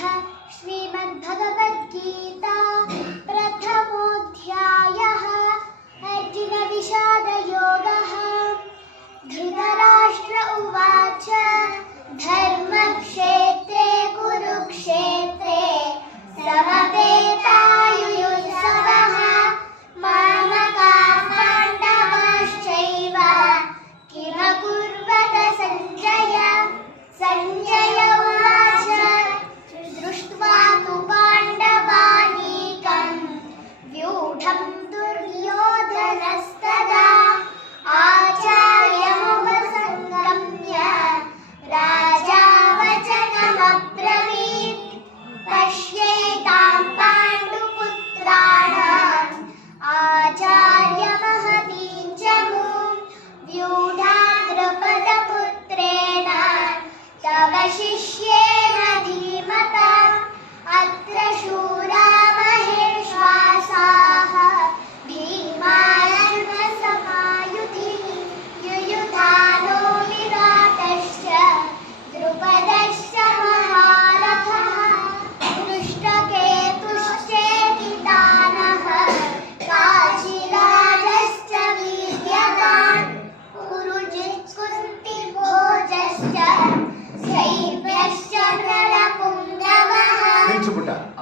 श्रीमद्भगवद्गीता प्रथमोऽध्यायः अर्जुनविषादयोगः धृतराष्ट्र उवाच धर्मक्षेत्रे कुरुक्षेत्रे समवेतायुयुत्सवः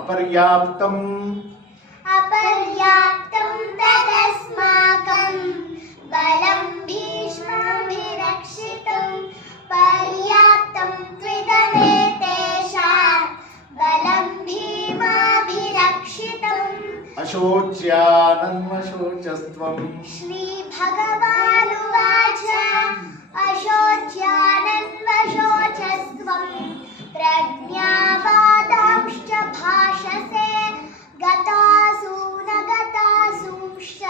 अपर्याप्तम्। अपर्याप्तं तदस्माकं बलं भीष्मभिरक्षितं पर्याप्तं त्विदमेतेषां बलं भीमाभिरक्षितम्। अशोच्यानन्वशोचस्त्वं श्रीभगवानुवाच अशोच्यानन्वशोचस्त्वं प्रज्ञावा भाषसे गतासून गतासूंश्च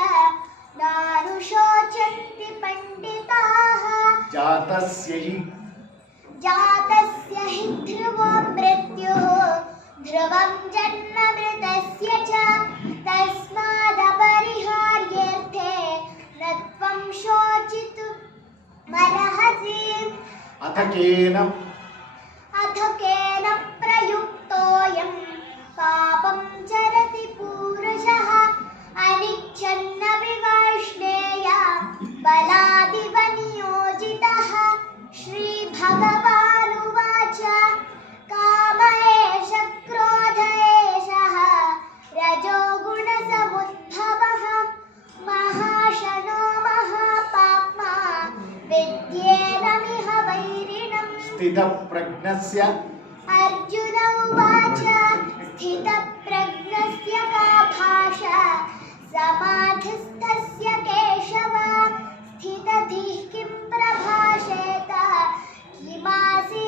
नानुशोचन्ति पण्डिताः। जातस्य हि जातस्य हि ध्रुवो मृत्युः। ध्रुवं जन्म मृतस्य च। तस्मादपरिहार्यर्थे न त्वं शोचितुमर्हसि अथ केन भगवानुवाच कामयेष क्रोधयेषः रजोगुणसमुद्भवः महाशनो महापाप्मा विद्येनमिह वैरिणम्। स्थितप्रज्ञस्य अर्जुन उवाच स्थितप्रज्ञस्य का भाषा समाधिस्थस्य केशव स्थितधिः किं प्रभाषेत्? Christmas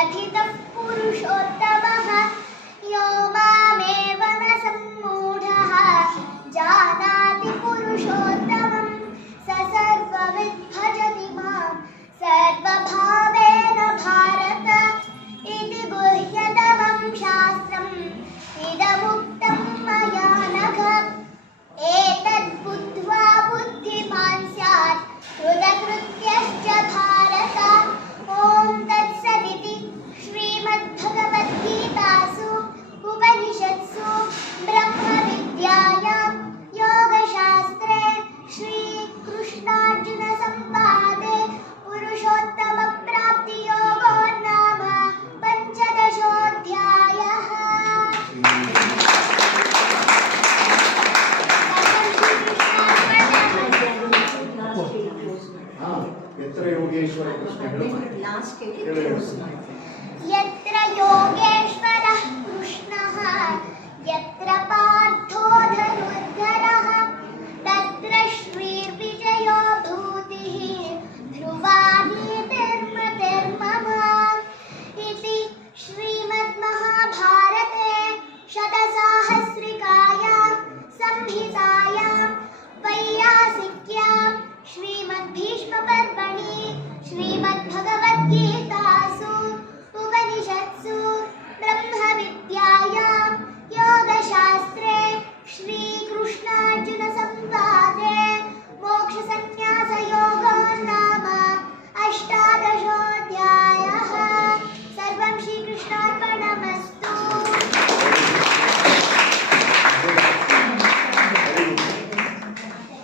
व्यथितः पुरुषोत्तमः। यो मामेव न सम्मूढः। जानाति पुरुषोत्तमं। स सर्वविद्भजति माँ। सर्वभावेन भारत।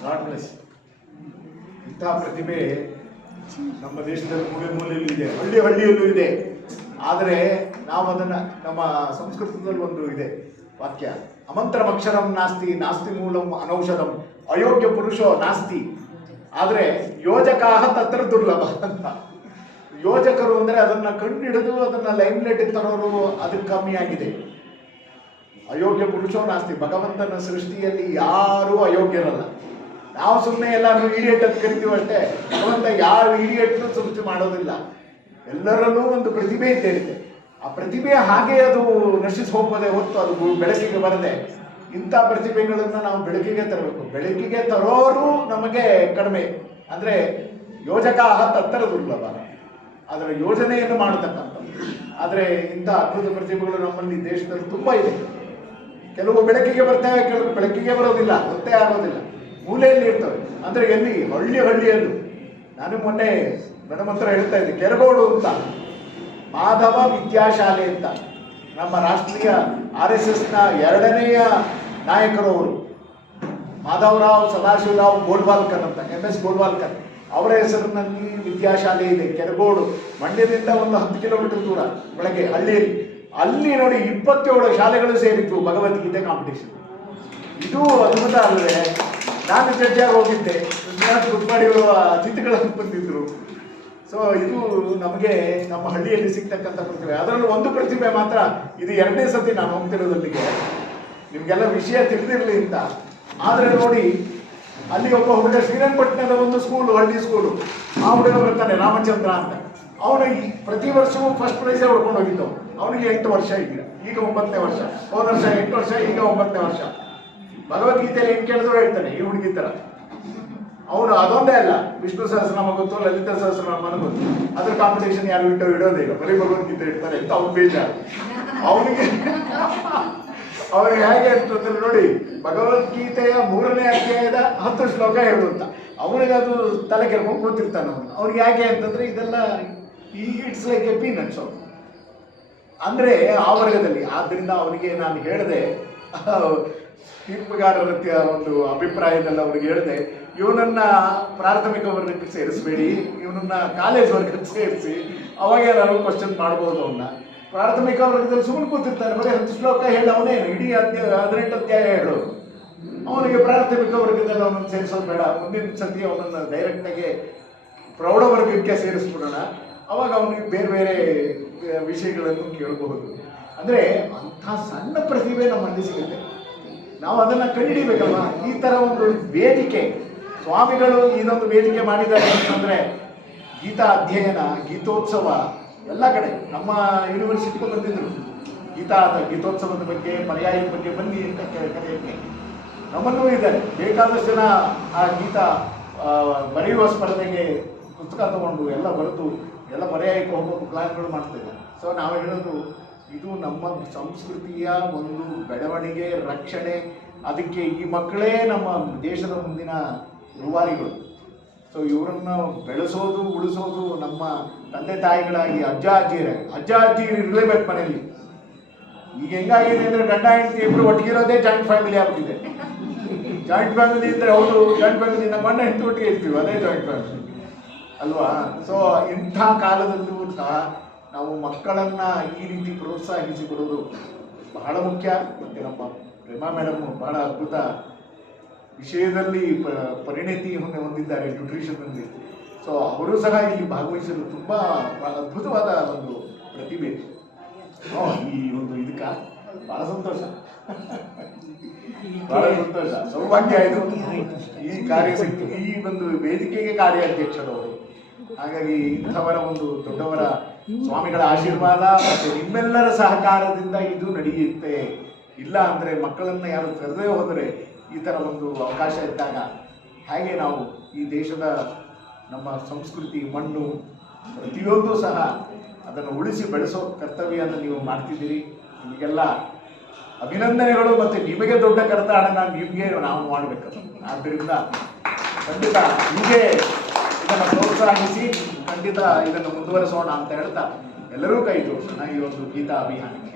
ಗಾಡ್ ಬ್ಲೆಸ್ ಇಂಥ ಪ್ರತಿಭೆ ನಮ್ಮ ದೇಶದಲ್ಲಿ ಮೂಲೆ ಮೂಲೆಯಲ್ಲೂ ಇದೆ. ಹಳ್ಳಿ ಹಳ್ಳಿಯಲ್ಲೂ ಇದೆ. ಆದರೆ ನಾವು ಅದನ್ನ ನಮ್ಮ ಸಂಸ್ಕೃತದಲ್ಲಿ ಒಂದು ಇದೆ ವಾಕ್ಯ. ಅಮಂತ್ರಂ ಅಕ್ಷರಂ ನಾಸ್ತಿ ನಾಸ್ತಿ ಮೂಲಂ ಅನೌಷಧಂ. ಅಯೋಗ್ಯ ಪುರುಷೋ ನಾಸ್ತಿ. ಆದರೆ ಯೋಜಕಾಹ ತತ್ರ ದುರ್ಲಭ ಅಂತ. ಯೋಜಕರು ಅಂದ್ರೆ ಅದನ್ನ ಅದನ್ನ ಲೈಮ್ ಲೈಟ್ ತರೋರು ಅದಕ್ಕೆ ಕಮ್ಮಿ ಆಗಿದೆ. ಅಯೋಗ್ಯ ಪುರುಷೋ ನಾಸ್ತಿ. ಭಗವಂತನ ಸೃಷ್ಟಿಯಲ್ಲಿ ಯಾರೂ ಅಯೋಗ್ಯರಲ್ಲ. ನಾವು ಸುಮ್ಮನೆ ಎಲ್ಲರೂ ಇಡಿಯಟ್ ಅಂತ ಕರಿತೀವಿ ಅಷ್ಟೇ? ಭಗವಂತ ಯಾರು ಇಡಿಯಟ್ನು ಸೃಷ್ಟಿ ಮಾಡೋದಿಲ್ಲ. ಎಲ್ಲರಲ್ಲೂ ಒಂದು ಪ್ರತಿಭೆ ಅಂತ ಇದೆ ಆ ಪ್ರತಿಭೆ ಹಾಗೆ ಅದು ನಶಿಸಿ ಹೋಗ್ಬೋದೇ ಹೊತ್ತು ಅದು ಬೆಳಕಿಗೆ ಬರದೆ. ಇಂಥ ಪ್ರತಿಭೆಗಳನ್ನು ನಾವು ಬೆಳಕಿಗೆ ತರಬೇಕು. ಬೆಳಕಿಗೆ ತರೋರು ನಮಗೆ ಕಡಿಮೆ. ಅಂದ್ರೆ ಯೋಜಕ ತತ್ತರ ದುರ್ಲಭ. ಅದರ ಯೋಜನೆಯನ್ನು ಮಾಡತಕ್ಕಂಥದ್ದು ಆದರೆ ಇಂಥ ಅದ್ಭುತ ಪ್ರತಿಭೆಗಳು ನಮ್ಮಲ್ಲಿ ದೇಶದಲ್ಲಿ ತುಂಬ ಇದೆ. ಕೆಲವು ಬೆಳಕಿಗೆ ಬರ್ತವೆ, ಕೆಲವು ಬೆಳಕಿಗೆ ಬರೋದಿಲ್ಲ. ಗೊತ್ತೇ ಆಗೋದಿಲ್ಲ. ಮೂಲೆಯಲ್ಲಿ ಇರ್ತವೆ. ಅಂದ್ರೆ ಎಲ್ಲಿ? ಹಳ್ಳಿ ಹಳ್ಳಿಯಲ್ಲೂ. ನಾನು ಮೊನ್ನೆ ಮೇಡಮ್ ಹತ್ರ ಹೇಳ್ತಾ ಇದ್ದೆ, ಕೆರಗೋಡು ಅಂತ. ಮಾಧವ ವಿದ್ಯಾಶಾಲೆ ಅಂತ. ನಮ್ಮ ರಾಷ್ಟ್ರೀಯ ಆರ್ ಎಸ್ ಎಸ್ನ ಎರಡನೆಯ ನಾಯಕರು ಅವರು. ಮಾಧವರಾವ್, ಸದಾಶಿವರಾವ್, ಗೋಲ್ವಾಲ್ಕರ್ ಅಂತ, ಎಂ ಎಸ್ ಗೋಲ್ವಾಲ್ಕರ್. ಅವರ ಹೆಸರಿನಲ್ಲಿ ವಿದ್ಯಾಶಾಲೆ ಇದೆ, ಕೆರಗೋಡು. ಮಂಡ್ಯದಿಂದ ಒಂದು ಹತ್ತು ಕಿಲೋಮೀಟರ್ ದೂರ, ಬೆಳಗ್ಗೆ ಹಳ್ಳಿಯಲ್ಲಿ. ಅಲ್ಲಿ ನೋಡಿ ಇಪ್ಪತ್ತೇಳು ಶಾಲೆಗಳು ಸೇರಿತ್ತು ಭಗವದ್ಗೀತೆ ಕಾಂಪಿಟೇಷನ್ ಇದು ಅದ್ಭುತ ಅಲ್ಲದೆ ನಾನು ಜಡ್ಜಿಯಾಗಿ ಹೋಗಿದ್ದೆ. ವಿಶ್ವನಾಥ್ ಅವರು ಅತಿಥಿಗಳನ್ನು ಬಂದಿದ್ರು. ಸೊ ಇದು ನಮಗೆ ನಮ್ಮ ಹಳ್ಳಿಯಲ್ಲಿ ಸಿಗ್ತಕ್ಕಂಥ ಪ್ರತಿಭೆ. ಅದರಲ್ಲೂ ಒಂದು ಪ್ರತಿಭೆ ಮಾತ್ರ, ಇದು ಎರಡನೇ ಸತಿ ನಾನು ಹೋಗ್ತಿರೋದಲ್ಲಿಗೆ ನಿಮಗೆಲ್ಲ ವಿಷಯ ತಿಳಿದಿರಲಿ ಅಂತ. ಆದರೆ ನೋಡಿ, ಅಲ್ಲಿ ಒಬ್ಬ ಹುಡುಗ ಶ್ರೀರಂಗಪಟ್ಟಣದ ಒಂದು ಸ್ಕೂಲು ಹಳ್ಳಿ ಸ್ಕೂಲು ಆ ಹುಡುಗ ಬರ್ತಾನೆ, ರಾಮಚಂದ್ರ ಅಂತ. ಅವನು ಈ ಪ್ರತಿ ವರ್ಷವೂ ಫಸ್ಟ್ ಪ್ರೈಸೇ ಹೊಡ್ಕೊಂಡು ಹೋಗಿದ್ದವು ಅವನಿಗೆ ಎಂಟು ವರ್ಷ ಈಗ. ಈಗ ಒಂಬತ್ತನೇ ವರ್ಷ. ಹೋದ ವರ್ಷ ಎಂಟು ವರ್ಷ, ಈಗ ಒಂಬತ್ತನೇ ವರ್ಷ. ಭಗವದ್ಗೀತೆಯಲ್ಲಿ ಏನ್ ಕೇಳಿದ್ರು ಹೇಳ್ತಾನೆ, ಈ ಹುಡುಗಿ ತರ. ಅವನು ಅದೊಂದೇ ಅಲ್ಲ, ವಿಷ್ಣು ಸಹಸ್ರನಾಮ ಗೊತ್ತು, ಲಲಿತ ಸಹಸ್ರನಾಮ ಗೊತ್ತು. ಅದ್ರ ಕಾಂಪಿಟೇಷನ್ ಯಾರು ಇಟ್ಟು ಇಡೋದೇ ಇಲ್ಲ, ಬರೀ ಭಗವದ್ಗೀತೆ ಇಡ್ತಾರೆ ಅಂತ ಅವ್ನು ಬೇಜಾರು ಅವನಿಗೆ ಅವನಿಗೆ ಹೇಗೆ ಅಂತಂದ್ರೆ ನೋಡಿ, ಭಗವದ್ಗೀತೆಯ ಮೂರನೇ ಅಧ್ಯಾಯದ ಹತ್ತು ಶ್ಲೋಕ ಹೇಳು ಅಂತ ಅವನಿಗೆ ಅದು ತಲೆ ಕೆರ್ಕೊಂಡು ಕೂತಿರ್ತಾನೆ ಅವನು. ಅವ್ನಿಗೆ ಯಾಕೆ ಅಂತಂದ್ರೆ ಇದೆಲ್ಲ ಇಟ್ಸ್ ಲೈಕ್ ಎ ಪೀನ್ ಅನ್ಸೋ ಅಂದ್ರೆ ಆ ವರ್ಗದಲ್ಲಿ. ಆದ್ರಿಂದ ಅವನಿಗೆ ನಾನು ಹೇಳಿದೆ ತೀರ್ಪುಗಾರರ ಒಂದು ಅಭಿಪ್ರಾಯದಲ್ಲಿ ಅವ್ರಿಗೆ ಹೇಳಿದೆ, ಇವನನ್ನ ಪ್ರಾಥಮಿಕ ವರ್ಗಕ್ಕೆ ಸೇರಿಸಬೇಡಿ, ಇವನನ್ನ ಕಾಲೇಜ್ ವರ್ಗಕ್ಕೆ ಸೇರಿಸಿ, ಅವಾಗ ಏನಾದ್ರು ಕ್ವಶನ್ ಮಾಡ್ಬೋದು ಅವನ್ನ ಪ್ರಾಥಮಿಕ ವರ್ಗದಲ್ಲಿ ಸುಮ್ಮನೆ ಕೂತಿರ್ತಾನೆ, ಬರೀ ಹತ್ತು ಶ್ಲೋಕ ಹೇಳಿ, ಅವನೇ ಇಡೀ ಅಧ್ಯಾಯ ಹದಿನೆಂಟು ಅಧ್ಯಾಯ ಹೇಳು. ಅವನಿಗೆ ಪ್ರಾಥಮಿಕ ವರ್ಗದಲ್ಲಿ ಅವನನ್ನು ಸೇರಿಸೋದು ಬೇಡ, ಮುಂದಿನ ಸತಿ ಅವನನ್ನು ಡೈರೆಕ್ಟಾಗಿ ಪ್ರೌಢ ವರ್ಗಕ್ಕೆ ಸೇರಿಸ್ಬಿಡೋಣ. ಅವಾಗ ಅವನಿಗೆ ಬೇರೆ ಬೇರೆ ವಿಷಯಗಳನ್ನು ಕೇಳಬಹುದು. ಅಂದ್ರೆ ಅಂಥ ಸಣ್ಣ ಪ್ರತಿಭೆ ನಮ್ಮಲ್ಲಿ ಸಿಗುತ್ತೆ. ನಾವು ಅದನ್ನ ಕಂಡುಹಿಡಿಬೇಕಲ್ವಾ? ಈ ತರ ಒಂದು ವೇದಿಕೆ. ಸ್ವಾಮಿಗಳು ಇದೊಂದು ವೇದಿಕೆ ಮಾಡಿದ್ದಾರೆ ಅಂತಂದ್ರೆ ಗೀತಾ ಅಧ್ಯಯನ, ಗೀತೋತ್ಸವ ಎಲ್ಲ ಕಡೆ. ನಮ್ಮ ಯೂನಿವರ್ಸಿಟಿಗೂ ಬಂದಿದ್ರು. ಗೀತಾ ಗೀತೋತ್ಸವದ ಬಗ್ಗೆ, ಪರ್ಯಾಯದ ಬಗ್ಗೆ ಬನ್ನಿ ಅಂತ ಕರೆಯಕ್ಕೆ ನಮ್ಮಲ್ಲೂ ಇದ್ದಾರೆ ಬೇಕಾದಷ್ಟು ಜನ ಆ ಗೀತ ಬರೆಯುವ ಸ್ಪರ್ಧೆಗೆ ಪುಸ್ತಕ ತಗೊಂಡು ಎಲ್ಲ ಬರೆದು, ಎಲ್ಲ ಪರ್ಯಾಯಕ್ಕೆ ಹೋಗೋ ಪ್ಲಾನ್ಗಳು ಮಾಡ್ತಿದ್ದಾರೆ ಸೊ ನಾವು ಹೇಳೋದು ಇದು ನಮ್ಮ ಸಂಸ್ಕೃತಿಯ ಒಂದು ಬೆಳವಣಿಗೆ, ರಕ್ಷಣೆ, ಅದಕ್ಕೆ ಈ ಮಕ್ಕಳೇ ನಮ್ಮ ದೇಶದ ಮುಂದಿನ ರೂವಾರಿಗಳು. ಸೊ ಇವರನ್ನು ಬೆಳೆಸೋದು, ಉಳಿಸೋದು ನಮ್ಮ ತಂದೆ ತಾಯಿಗಳಾಗಿ ಅಜ್ಜ, ಅಜ್ಜಿಯರೇ. ಅಜ್ಜ, ಅಜ್ಜಿ ಇರಲೇಬೇಕು ಮನೆಯಲ್ಲಿ. ಈಗ ಹೆಂಗಾಗಿದೆ ಅಂದ್ರೆ ಗಂಡ, ಹೆಂಡತಿ ಇಬ್ರು ಒಟ್ಟಿಗಿರೋದೇ ಜಾಯಿಂಟ್ ಫ್ಯಾಮಿಲಿ ಆಗ್ಬಿಟ್ಟಿದೆ. ಜಾಯಿಂಟ್ ಫ್ಯಾಮಿಲಿ ಅಂದರೆ ಹೌದು ಜಾಯಿಂಟ್ ಫ್ಯಾಮಿಲಿ ನಮ್ಮ ಅಣ್ಣ ಹೆಂಡತಿ ಒಟ್ಟಿಗೆ ಇರ್ತೀವಿ, ಅದೇ ಜಾಯಿಂಟ್ ಫ್ಯಾಮಿಲಿ ಅಲ್ವಾ? ಸೊ ಇಂಥ ಕಾಲದಲ್ಲೂ ಸಹ ನಾವು ಮಕ್ಕಳನ್ನ ಈ ರೀತಿ ಪ್ರೋತ್ಸಾಹಿಸಿ ಕೊಡೋದು ಬಹಳ ಮುಖ್ಯ. ಮತ್ತೆ ನಮ್ಮ ಪ್ರೇಮಾ ಮೇಡಮ್ ಬಹಳ ಅದ್ಭುತ ವಿಷಯದಲ್ಲಿ ಪ- ಪರಿಣತಿ ಹೊಂದಿ- ಹೊಂದಿದ್ದಾರೆ ನ್ಯೂಟ್ರಿಷನ್ನಲ್ಲಿ ಸೊ ಅವರು ಸಹ ಇಲ್ಲಿ ಭಾಗವಹಿಸಲು ತುಂಬಾ ಅದ್ಭುತವಾದ ಒಂದು ಪ್ರತಿಭೆ. ಈ ಒಂದು ಇದಕ್ಕ ಬಹಳ ಸಂತೋಷ. ಬಹಳ ಸಂತೋಷ. ಸೌಭಾಗ್ಯ ಇದು. ಈ ಕಾರ್ಯ ಈ ಒಂದು ವೇದಿಕೆಗೆ ಕಾರ್ಯಾಧ್ಯಕ್ಷರವರು ಹಾಗಾಗಿ ಇಂಥವರ ಒಂದು ದೊಡ್ಡವರ ಸ್ವಾಮಿಗಳ ಆಶೀರ್ವಾದ ಮತ್ತೆ ನಿಮ್ಮೆಲ್ಲರ ಸಹಕಾರದಿಂದ ಇದು ನಡೆಯುತ್ತೆ. ಇಲ್ಲ ಅಂದ್ರೆ ಮಕ್ಕಳನ್ನು ಯಾರು ಕರೆದೇ ಹೋದರೆ ಈ ಥರ ಒಂದು ಅವಕಾಶ ಇದ್ದಾಗ ಹೇಗೆ ನಾವು ಈ ದೇಶದ ನಮ್ಮ ಸಂಸ್ಕೃತಿ, ಮಣ್ಣು ಪ್ರತಿಯೊಂದು ಸಹ ಅದನ್ನು ಉಳಿಸಿ ಬೆಳೆಸೋ ಕರ್ತವ್ಯವನ್ನು ನೀವು ಮಾಡ್ತಿದ್ದೀರಿ. ನಿಮಗೆಲ್ಲ ಅಭಿನಂದನೆಗಳು ಮತ್ತೆ ನಿಮಗೆ ದೊಡ್ಡ ಕರ್ತಾಡನ ನಿಮಗೆ ನಾವು ಮಾಡಬೇಕು. ಆದ್ದರಿಂದ ಖಂಡಿತ ಹೀಗೆ ಇದನ್ನು ಪ್ರೋತ್ಸಾಹಿಸಿ ಖಂಡಿತ ಇದನ್ನು ಮುಂದುವರೆಸೋಣ ಅಂತ ಹೇಳ್ತಾ ಎಲ್ಲರೂ ಕೈ ಜೋಡಿಸೋಣ ಈ ಒಂದು ಗೀತಾ ಅಭಿಯಾನಕ್ಕೆ.